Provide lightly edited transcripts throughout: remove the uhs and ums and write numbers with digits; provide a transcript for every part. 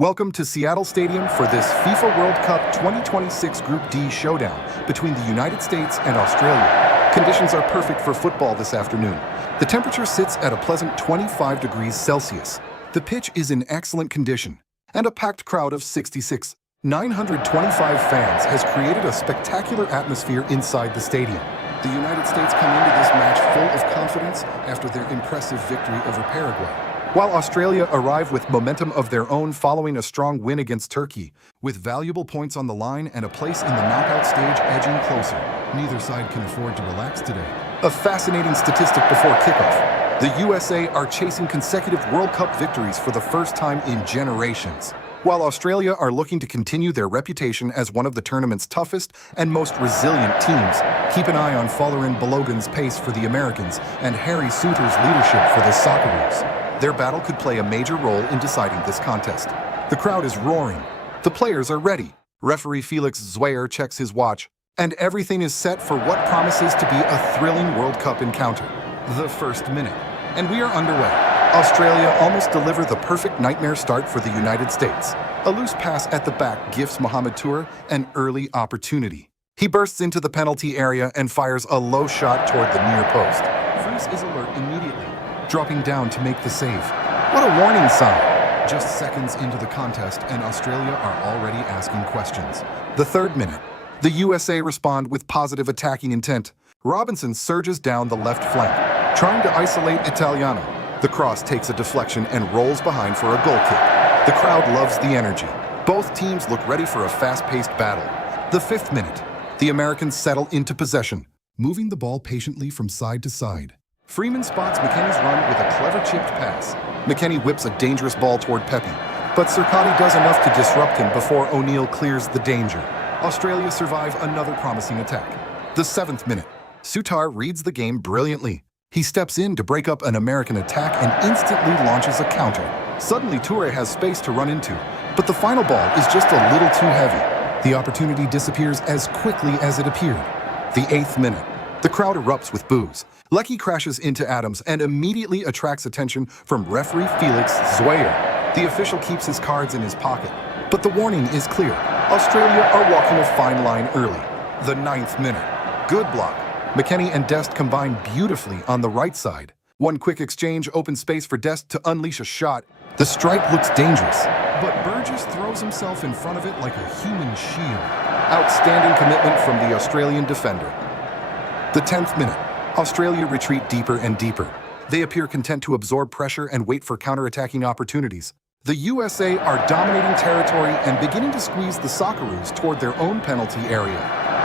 Welcome to Seattle Stadium for this FIFA World Cup 2026 Group D showdown between the United States and Australia. Conditions are perfect for football this afternoon. The temperature sits at a pleasant 25 degrees Celsius. The pitch is in excellent condition, and a packed crowd of 925 fans has created a spectacular atmosphere inside the stadium. The United States come into this match full of confidence after their impressive victory over Paraguay, while Australia arrive with momentum of their own following a strong win against Turkey, with valuable points on the line and a place in the knockout stage edging closer. Neither side can afford to relax today. A fascinating statistic before kickoff: the USA are chasing consecutive World Cup victories for the first time in generations, while Australia are looking to continue their reputation as one of the tournament's toughest and most resilient teams. Keep an eye on Folarin Balogun's pace for the Americans and Harry Suter's leadership for the Socceroos. Their battle could play a major role in deciding this contest. The crowd is roaring. The players are ready. Referee Felix Zweyer checks his watch, and everything is set for what promises to be a thrilling World Cup encounter. The first minute, and we are underway. Australia almost deliver the perfect nightmare start for the United States. A loose pass at the back gives Mohamed Toure an early opportunity. He bursts into the penalty area and fires a low shot toward the near post. Freeman is alert immediately, dropping down to make the save. What a warning sign! Just seconds into the contest, and Australia are already asking questions. The third minute, the USA respond with positive attacking intent. Robinson surges down the left flank, trying to isolate Italiano. The cross takes a deflection and rolls behind for a goal kick. The crowd loves the energy. Both teams look ready for a fast-paced battle. The fifth minute, the Americans settle into possession, moving the ball patiently from side to side. Freeman spots McKennie's run with a clever chipped pass. McKennie whips a dangerous ball toward Pepe, but Sirkati does enough to disrupt him before O'Neal clears the danger. Australia survive another promising attack. The seventh minute, Suter reads the game brilliantly. He steps in to break up an American attack and instantly launches a counter. Suddenly, Toure has space to run into, but the final ball is just a little too heavy. The opportunity disappears as quickly as it appeared. The eighth minute, the crowd erupts with boos. Lecky crashes into Adams and immediately attracts attention from referee Felix Zweyer. The official keeps his cards in his pocket, but the warning is clear. Australia are walking a fine line early. The ninth minute, good block. McKennie and Dest combine beautifully on the right side. One quick exchange opens space for Dest to unleash a shot. The strike looks dangerous, but Burgess throws himself in front of it like a human shield. Outstanding commitment from the Australian defender. The 10th minute, Australia retreat deeper and deeper. They appear content to absorb pressure and wait for counterattacking opportunities. The USA are dominating territory and beginning to squeeze the Socceroos toward their own penalty area.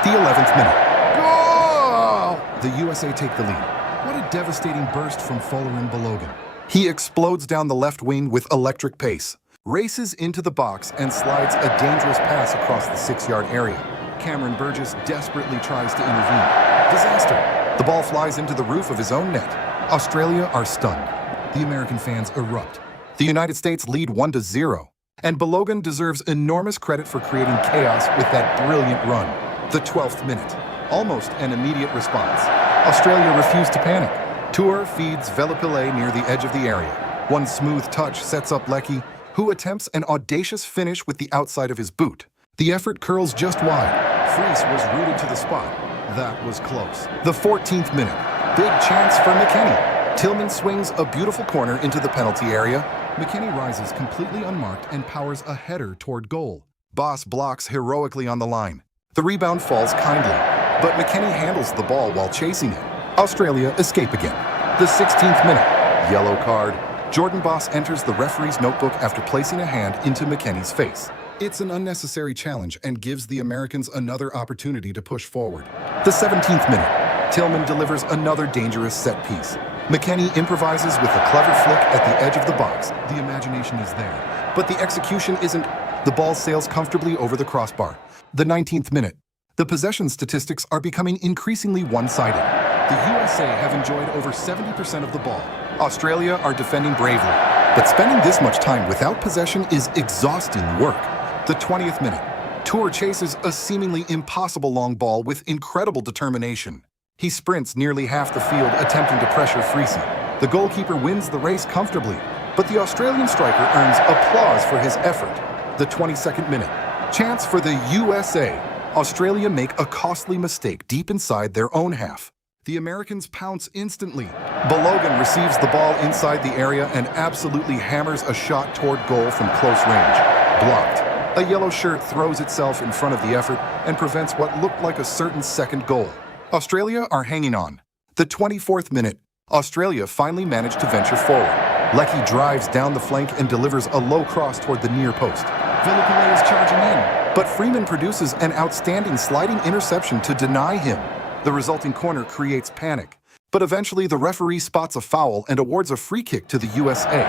The 11th minute. Goal! The USA take the lead. What a devastating burst from Folarin Balogun. He explodes down the left wing with electric pace, races into the box, and slides a dangerous pass across the 6-yard area. Cameron Burgess desperately tries to intervene. Disaster! The ball flies into the roof of his own net. Australia are stunned. The American fans erupt. The United States lead 1-0, and Balogun deserves enormous credit for creating chaos with that brilliant run. The 12th minute, almost an immediate response. Australia refused to panic. Toure feeds Velopillé near the edge of the area. One smooth touch sets up Lecky, who attempts an audacious finish with the outside of his boot. The effort curls just wide. Freeman was rooted to the spot. That was close. The 14th minute, big chance for McKennie. Tillman swings a beautiful corner into the penalty area. McKennie rises completely unmarked and powers a header toward goal. Boss blocks heroically on the line. The rebound falls kindly, but McKennie handles the ball while chasing it. Australia escape again. The 16th minute, yellow card. Jordan Boss enters the referee's notebook after placing a hand into McKennie's face. It's an unnecessary challenge and gives the Americans another opportunity to push forward. The 17th minute, Tillman delivers another dangerous set piece. McKennie improvises with a clever flick at the edge of the box. The imagination is there, but the execution isn't. The ball sails comfortably over the crossbar. The 19th minute, the possession statistics are becoming increasingly one-sided. The USA have enjoyed over 70% of the ball. Australia are defending bravely, but spending this much time without possession is exhausting work. The 20th minute, Toure chases a seemingly impossible long ball with incredible determination. He sprints nearly half the field attempting to pressure Freeman. The goalkeeper wins the race comfortably. but the Australian striker earns applause for his effort. The 22nd minute. Chance for the USA. Australia make a costly mistake deep inside their own half. The Americans pounce instantly. Balogun receives the ball inside the area and absolutely hammers a shot toward goal from close range. Blocked. A yellow shirt throws itself in front of the effort and prevents what looked like a certain second goal. Australia are hanging on. The 24th minute. Australia finally managed to venture forward. Leckie drives down the flank and delivers a low cross toward the near post. Villapillet is charging in, but Freeman produces an outstanding sliding interception to deny him. The resulting corner creates panic, but eventually the referee spots a foul and awards a free kick to the USA.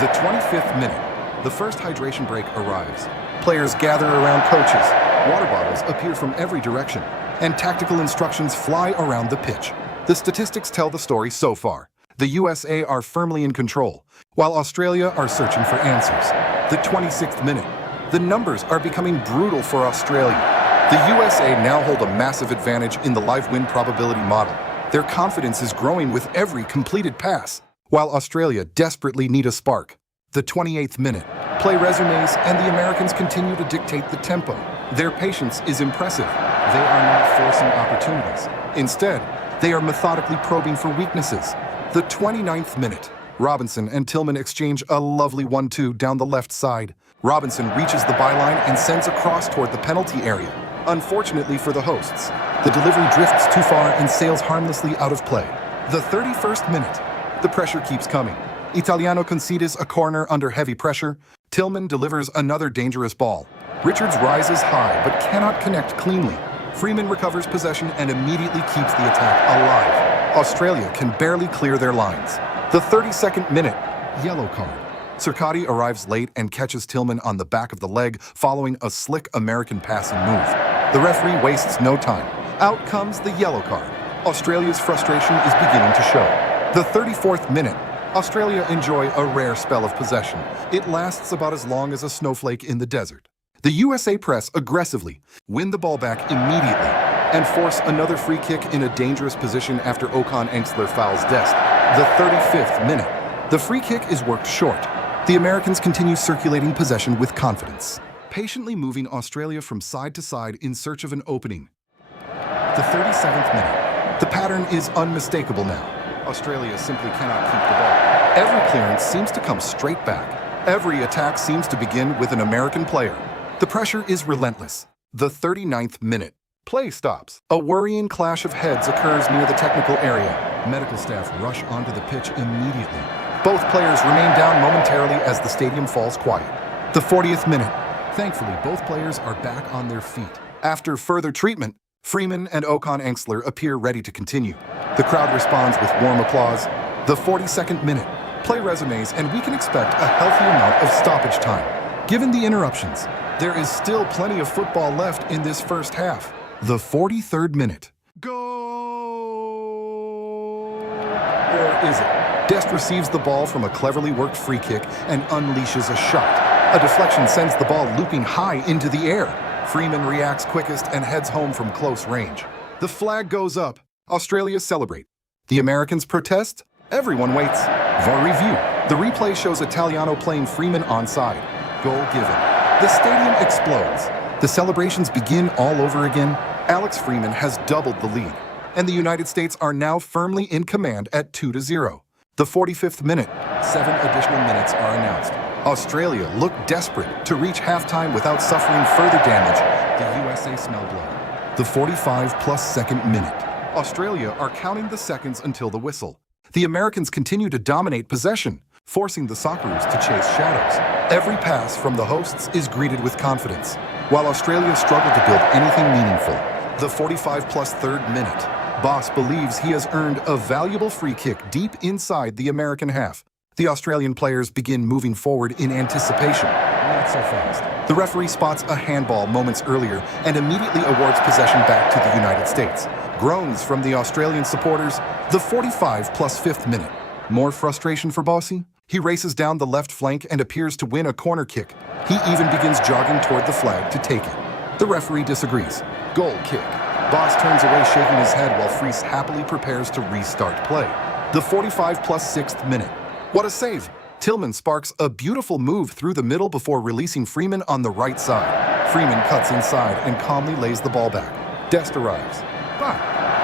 The 25th minute. The first hydration break arrives. Players gather around coaches. Water bottles appear from every direction, and tactical instructions fly around the pitch. The statistics tell the story so far. The USA are firmly in control, while Australia are searching for answers. The 26th minute. The numbers are becoming brutal for Australia. The USA now hold a massive advantage in the live win probability model. Their confidence is growing with every completed pass, while Australia desperately need a spark. The 28th minute. Play resumes, and the Americans continue to dictate the tempo. Their patience is impressive. They are not forcing opportunities. Instead, they are methodically probing for weaknesses. The 29th minute. Robinson and Tillman exchange a lovely 1-2 down the left side. Robinson reaches the byline and sends a cross toward the penalty area. Unfortunately for the hosts, the delivery drifts too far and sails harmlessly out of play. The 31st minute. The pressure keeps coming. Italiano concedes a corner under heavy pressure. Tillman delivers another dangerous ball. Richards rises high but cannot connect cleanly. Freeman recovers possession and immediately keeps the attack alive. Australia can barely clear their lines. The 32nd minute. Yellow card. Circotti arrives late and catches Tillman on the back of the leg following a slick American passing move. The referee wastes no time. Out comes the yellow card. Australia's frustration is beginning to show. The 34th minute. Australia enjoy a rare spell of possession. It lasts about as long as a snowflake in the desert. The USA press aggressively, win the ball back immediately, and force another free kick in a dangerous position after Ocon-Engstler fouls Dest. The 35th minute. The free kick is worked short. The Americans continue circulating possession with confidence, patiently moving Australia from side to side in search of an opening. The 37th minute. The pattern is unmistakable now. Australia simply cannot keep the ball. Every clearance seems to come straight back. Every attack seems to begin with an American player. The pressure is relentless. The 39th minute. Play stops. A worrying clash of heads occurs near the technical area. Medical staff rush onto the pitch immediately. Both players remain down momentarily as the stadium falls quiet. The 40th minute. Thankfully, both players are back on their feet. After further treatment, Freeman and Ocon-Engstler appear ready to continue. The crowd responds with warm applause. The 42nd minute. Play resumes, and we can expect a healthy amount of stoppage time. Given the interruptions, there is still plenty of football left in this first half. The 43rd minute. Goal! Or is it? Dest receives the ball from a cleverly worked free kick and unleashes a shot. A deflection sends the ball looping high into the air. Freeman reacts quickest and heads home from close range. The flag goes up. Australia celebrate. The Americans protest. Everyone waits. VAR review. The replay shows Italiano playing Freeman onside. Goal given. The stadium explodes. The celebrations begin all over again. Alex Freeman has doubled the lead, and the United States are now firmly in command at 2-0. The 45th minute. 7 additional minutes are announced. Australia look desperate to reach halftime without suffering further damage. The USA smell blood. The 45+2nd minute. Australia are counting the seconds until the whistle. The Americans continue to dominate possession, forcing the Socceroos to chase shadows. Every pass from the hosts is greeted with confidence, while Australia struggle to build anything meaningful. The 45+3rd minute. Boss believes he has earned a valuable free kick deep inside the American half. The Australian players begin moving forward in anticipation. Not so fast. The referee spots a handball moments earlier and immediately awards possession back to the United States. Groans from the Australian supporters. The 45+5th minute. More frustration for Bossy? He races down the left flank and appears to win a corner kick. He even begins jogging toward the flag to take it. The referee disagrees. Goal kick. Boss turns away shaking his head while Freese happily prepares to restart play. The 45+6th minute. What a save! Tillman sparks a beautiful move through the middle before releasing Freeman on the right side. Freeman cuts inside and calmly lays the ball back. Dest arrives. But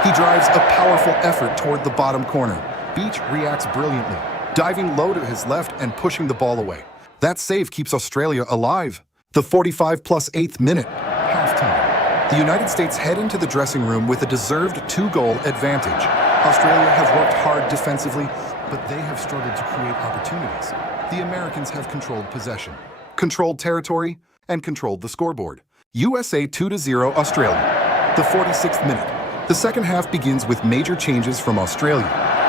he drives a powerful effort toward the bottom corner. Beach reacts brilliantly, diving low to his left and pushing the ball away. That save keeps Australia alive. The 45+8th minute, halftime. The United States head into the dressing room with a deserved 2-goal advantage. Australia have worked hard defensively, but they have struggled to create opportunities. The Americans have controlled possession, controlled territory, and controlled the scoreboard. USA 2-0 Australia. The 46th minute. The second half begins with major changes from Australia.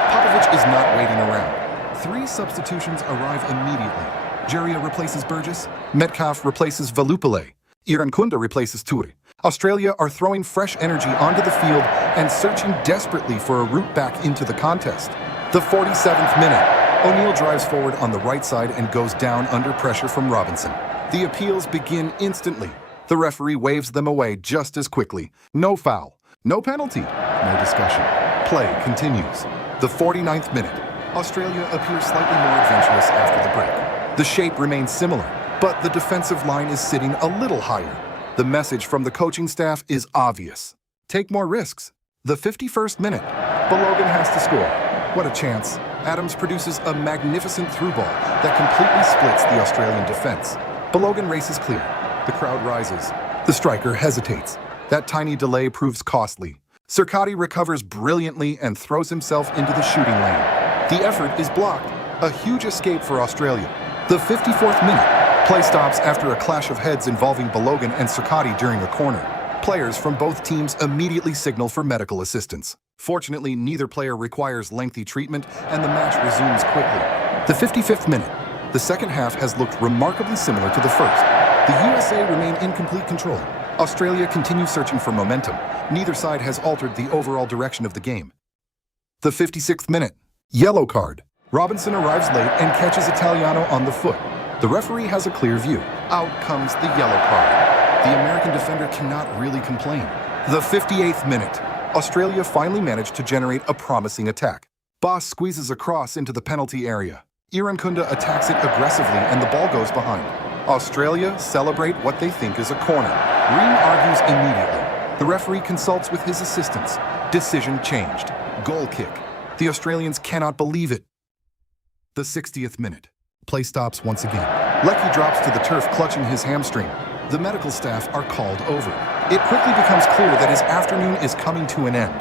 Popovich is not waiting around. 3 substitutions arrive immediately. Jeria replaces Burgess. Metcalf replaces Valupale. Irankunda replaces Ture. Australia are throwing fresh energy onto the field and searching desperately for a route back into the contest. The 47th minute. O'Neal drives forward on the right side and goes down under pressure from Robinson. The appeals begin instantly. The referee waves them away just as quickly. No foul, no penalty, no discussion. Play continues. The 49th minute. Australia appears slightly more adventurous after the break. The shape remains similar, but the defensive line is sitting a little higher. The message from the coaching staff is obvious. Take more risks. The 51st minute. Balogun has to score. What a chance. Adams produces a magnificent through ball that completely splits the Australian defense. Balogun races clear. The crowd rises. The striker hesitates. That tiny delay proves costly. Sirkati recovers brilliantly and throws himself into the shooting lane. The effort is blocked. A huge escape for Australia. The 54th minute. Play stops after a clash of heads involving Balogun and Sirkati during a corner. Players from both teams immediately signal for medical assistance. Fortunately, neither player requires lengthy treatment, and the match resumes quickly. The 55th minute. The second half has looked remarkably similar to the first. The USA remain in complete control. Australia continues searching for momentum. Neither side has altered the overall direction of the game. The 56th minute. Yellow card. Robinson arrives late and catches Italiano on the foot. The referee has a clear view. Out comes the yellow card. The American defender cannot really complain. The 58th minute. Australia finally managed to generate a promising attack. Boss squeezes across into the penalty area. Irankunda attacks it aggressively and the ball goes behind. Australia celebrate what they think is a corner. Ream argues immediately. The referee consults with his assistants. Decision changed. Goal kick. The Australians cannot believe it. The 60th minute. Play stops once again. Leckie drops to the turf clutching his hamstring. The medical staff are called over. It quickly becomes clear that his afternoon is coming to an end.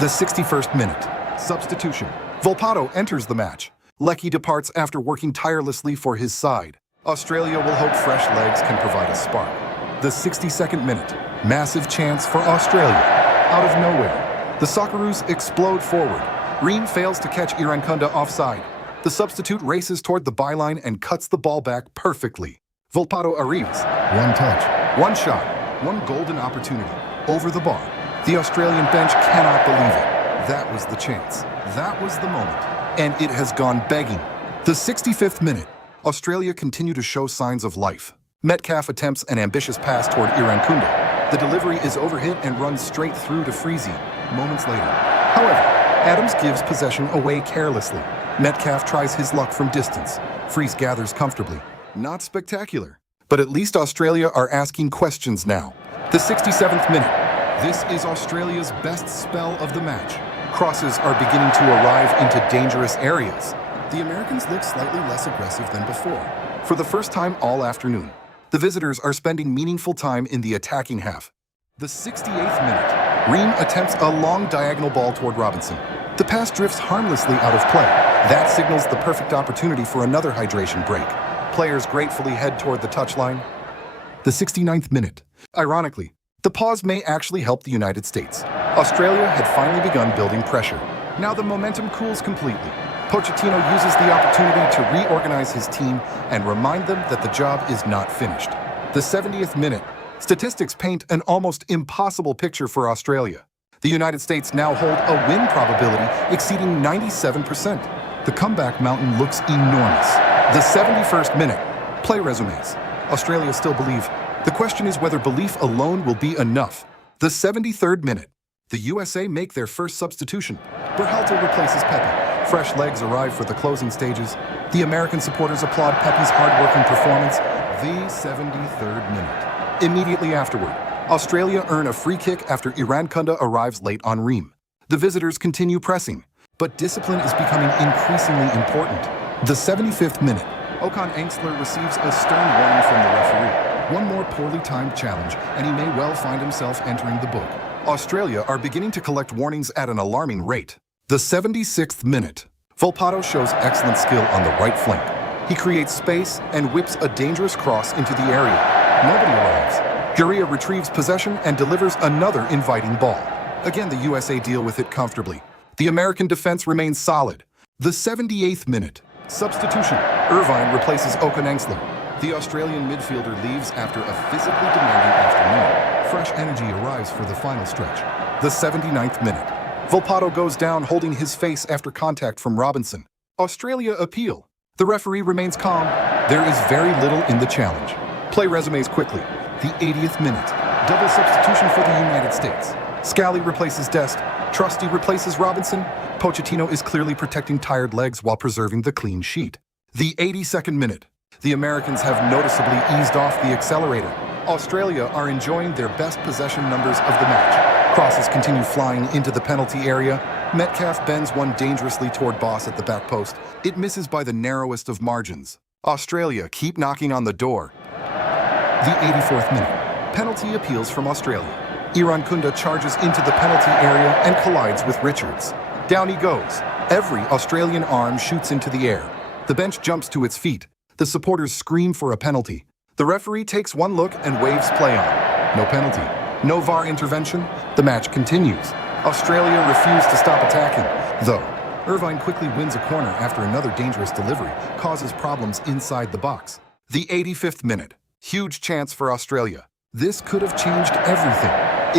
The 61st minute. Substitution. Volpato enters the match. Leckie departs after working tirelessly for his side. Australia will hope fresh legs can provide a spark. The 62nd minute. Massive chance for Australia. Out of nowhere, the Socceroos explode forward. Ream fails to catch Irankunda offside. The substitute races toward the byline and cuts the ball back perfectly. Volpato arrives. One touch, one shot, one golden opportunity. Over the bar. The Australian bench cannot believe it. That was the chance. That was the moment. And it has gone begging. The 65th minute. Australia continue to show signs of life. Metcalf attempts an ambitious pass toward Irankunda. The delivery is overhit and runs straight through to Freezy. Moments later. However, Adams gives possession away carelessly. Metcalf tries his luck from distance. Freeze gathers comfortably. Not spectacular. But at least Australia are asking questions now. The 67th minute. This is Australia's best spell of the match. Crosses are beginning to arrive into dangerous areas. The Americans look slightly less aggressive than before. For the first time all afternoon, the visitors are spending meaningful time in the attacking half. The 68th minute. Ream attempts a long diagonal ball toward Robinson. The pass drifts harmlessly out of play. That signals the perfect opportunity for another hydration break. Players gratefully head toward the touchline. The 69th minute. Ironically, the pause may actually help the United States. Australia had finally begun building pressure. Now the momentum cools completely. Pochettino uses the opportunity to reorganize his team and remind them that the job is not finished. The 70th minute. Statistics paint an almost impossible picture for Australia. The United States now hold a win probability exceeding 97%. The comeback mountain looks enormous. The 71st minute. Play resumes. Australia still believe. The question is whether belief alone will be enough. The 73rd minute. The USA make their first substitution. Berhalter replaces Pepe. Fresh legs arrive for the closing stages. The American supporters applaud Pepe's hard-working performance. The 73rd minute. Immediately afterward, Australia earn a free kick after Irankunda arrives late on Ream. The visitors continue pressing, but discipline is becoming increasingly important. The 75th minute, Okan Angsler receives a stern warning from the referee. One more poorly timed challenge, and he may well find himself entering the book. Australia are beginning to collect warnings at an alarming rate. The 76th minute. Volpato shows excellent skill on the right flank. He creates space and whips a dangerous cross into the area. Nobody arrives. Gurria retrieves possession and delivers another inviting ball. Again, the USA deal with it comfortably. The American defense remains solid. The 78th minute. Substitution. Irvine replaces Okan Angsler. The Australian midfielder leaves after a physically demanding afternoon. Fresh energy arrives for the final stretch. The 79th minute. Volpato goes down holding his face after contact from Robinson. Australia appeal. The referee remains calm. There is very little in the challenge. Play resumes quickly. The 80th minute. Double substitution for the United States. Scally replaces Dest. Trusty replaces Robinson. Pochettino is clearly protecting tired legs while preserving the clean sheet. The 82nd minute. The Americans have noticeably eased off the accelerator. Australia are enjoying their best possession numbers of the match. Crosses continue flying into the penalty area. Metcalf bends one dangerously toward Boss at the back post. It misses by the narrowest of margins. Australia keep knocking on the door. The 84th minute. Penalty appeals from Australia. Irankunda charges into the penalty area and collides with Richards. Down he goes. Every Australian arm shoots into the air. The bench jumps to its feet. The supporters scream for a penalty. The referee takes one look and waves play on. No penalty. No VAR intervention. The match continues. Australia refused to stop attacking, though. Irvine quickly wins a corner after another dangerous delivery causes problems inside the box. The 85th minute. Huge chance for Australia. This could have changed everything.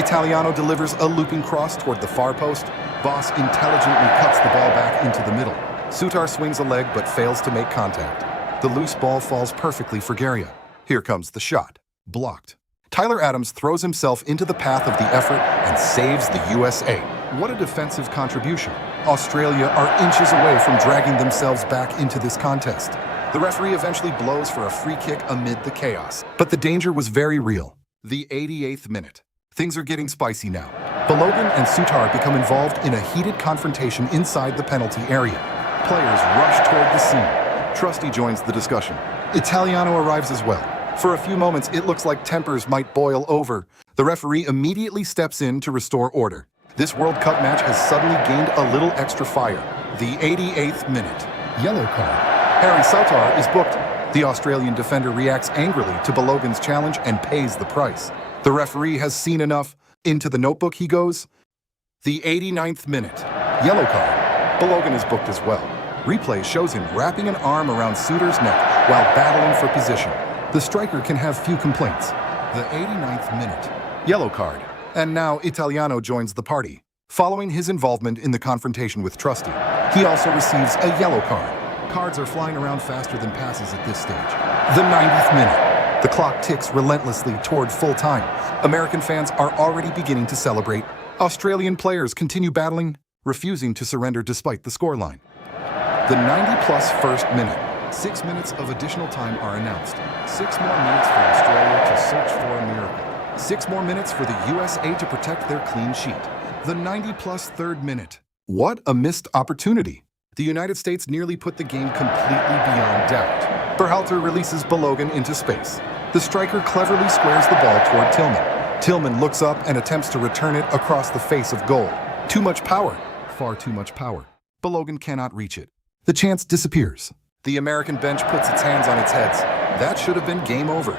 Italiano delivers a looping cross toward the far post. Boss intelligently cuts the ball back into the middle. Sutar swings a leg but fails to make contact. The loose ball falls perfectly for Gurria. Here comes the shot. Blocked. Tyler Adams throws himself into the path of the effort and saves the USA. What a defensive contribution. Australia are inches away from dragging themselves back into this contest. The referee eventually blows for a free kick amid the chaos. But the danger was very real. The 88th minute. Things are getting spicy now. Balogun and Sutar become involved in a heated confrontation inside the penalty area. Players rush toward the scene. Trusty joins the discussion. Italiano arrives as well. For a few moments, it looks like tempers might boil over. The referee immediately steps in to restore order. This World Cup match has suddenly gained a little extra fire. The 88th minute. Yellow card. Harry Sautar is booked. The Australian defender reacts angrily to Balogun's challenge and pays the price. The referee has seen enough. Into the notebook he goes. The 89th minute. Yellow card. Balogun is booked as well. Replay shows him wrapping an arm around Sutar's neck while battling for position. The striker can have few complaints. The 89th minute. Yellow card. And now Italiano joins the party. Following his involvement in the confrontation with Trusty, he also receives a yellow card. Cards are flying around faster than passes at this stage. The 90th minute. The clock ticks relentlessly toward full time. American fans are already beginning to celebrate. Australian players continue battling, refusing to surrender despite the scoreline. The 90-plus first minute. 6 minutes of additional time are announced. 6 more minutes for Australia to search for a miracle. 6 more minutes for the USA to protect their clean sheet. The 90-plus third minute. What a missed opportunity. The United States nearly put the game completely beyond doubt. Berhalter releases Balogun into space. The striker cleverly squares the ball toward Tillman. Tillman looks up and attempts to return it across the face of goal. Too much power. Far too much power. Balogun cannot reach it. The chance disappears. The American bench puts its hands on its heads. That should have been game over.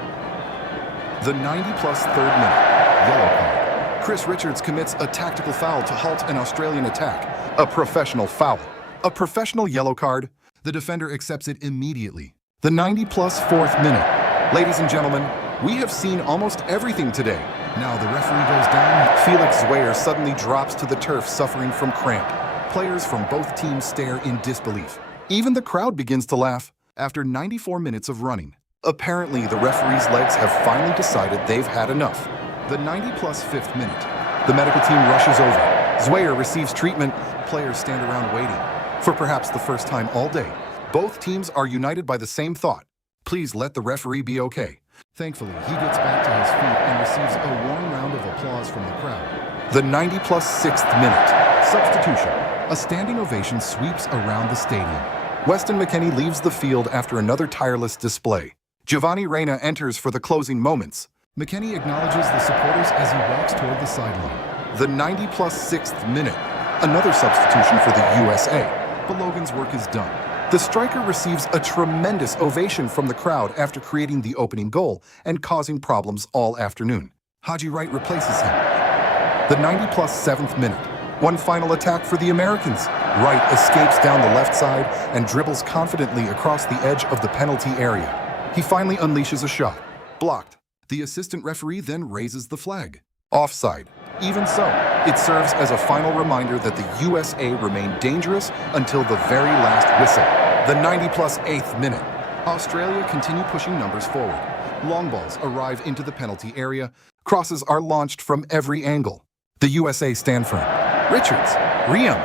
The 90-plus third minute. Yellow card. Chris Richards commits a tactical foul to halt an Australian attack. A professional foul. A professional yellow card. The defender accepts it immediately. The 90-plus fourth minute. Ladies and gentlemen, we have seen almost everything today. Now the referee goes down. Felix Zwayer suddenly drops to the turf suffering from cramp. Players from both teams stare in disbelief. Even the crowd begins to laugh after 94 minutes of running. Apparently, the referee's legs have finally decided they've had enough. The 90-plus fifth minute. The medical team rushes over. Zwayer receives treatment. Players stand around waiting. For perhaps the first time all day, both teams are united by the same thought. Please let the referee be okay. Thankfully, he gets back to his feet and receives a warm round of applause from the crowd. The 90+6th minute. Substitution. A standing ovation sweeps around the stadium. Weston McKennie leaves the field after another tireless display. Giovanni Reyna enters for the closing moments. McKennie acknowledges the supporters as he walks toward the sideline. The 90+6th minute. Another substitution for the USA. Balogun's work is done. The striker receives a tremendous ovation from the crowd after creating the opening goal and causing problems all afternoon. Haji Wright replaces him. The 90+7th minute. One final attack for the Americans. Wright escapes down the left side and dribbles confidently across the edge of the penalty area. He finally unleashes a shot. Blocked. The assistant referee then raises the flag. Offside. Even so, it serves as a final reminder that the USA remain dangerous until the very last whistle. The 90+8th minute. Australia continue pushing numbers forward. Long balls arrive into the penalty area. Crosses are launched from every angle. The USA stand firm. Richards, Riem,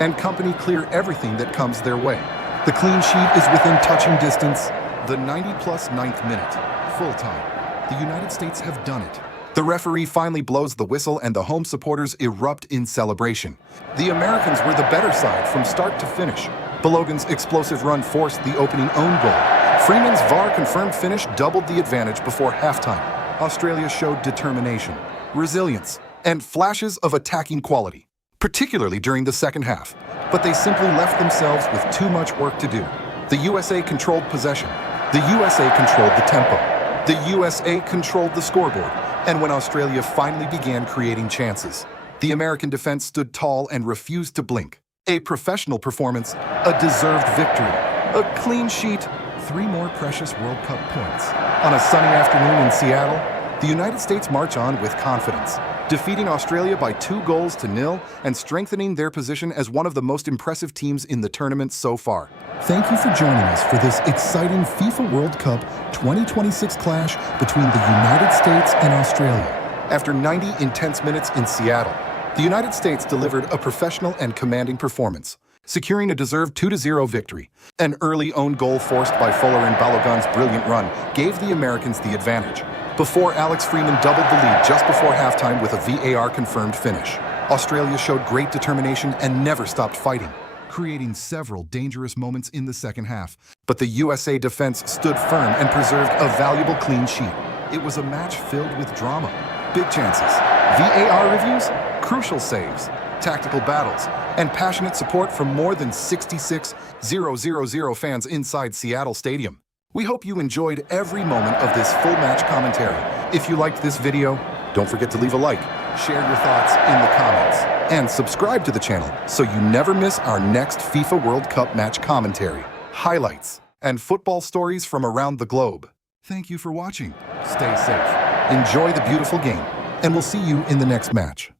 and company clear everything that comes their way. The clean sheet is within touching distance. The 90+9th minute. Full time. The United States have done it. The referee finally blows the whistle and the home supporters erupt in celebration. The Americans were the better side from start to finish. Balogun's explosive run forced the opening own goal. Freeman's VAR-confirmed finish doubled the advantage before halftime. Australia showed determination, resilience, and flashes of attacking quality, particularly during the second half. But they simply left themselves with too much work to do. The USA controlled possession. The USA controlled the tempo. The USA controlled the scoreboard. And when Australia finally began creating chances, the American defense stood tall and refused to blink. A professional performance, a deserved victory, a clean sheet, 3 more precious World Cup points. On a sunny afternoon in Seattle, the United States march on with confidence, defeating Australia by 2-0 and strengthening their position as one of the most impressive teams in the tournament so far. Thank you for joining us for this exciting FIFA World Cup 2026 clash between the United States and Australia. After 90 intense minutes in Seattle, the United States delivered a professional and commanding performance, securing a deserved 2-0 victory. An early own goal forced by Folarin Balogun's brilliant run gave the Americans the advantage, before Alex Freeman doubled the lead just before halftime with a VAR-confirmed finish. Australia showed great determination and never stopped fighting, creating several dangerous moments in the second half. But the USA defense stood firm and preserved a valuable clean sheet. It was a match filled with drama, big chances, VAR reviews, crucial saves, tactical battles, and passionate support from more than 66,000 fans inside Seattle Stadium. We hope you enjoyed every moment of this full match commentary. If you liked this video, don't forget to leave a like, share your thoughts in the comments, and subscribe to the channel so you never miss our next FIFA World Cup match commentary, highlights, and football stories from around the globe. Thank you for watching. Stay safe, enjoy the beautiful game, and we'll see you in the next match.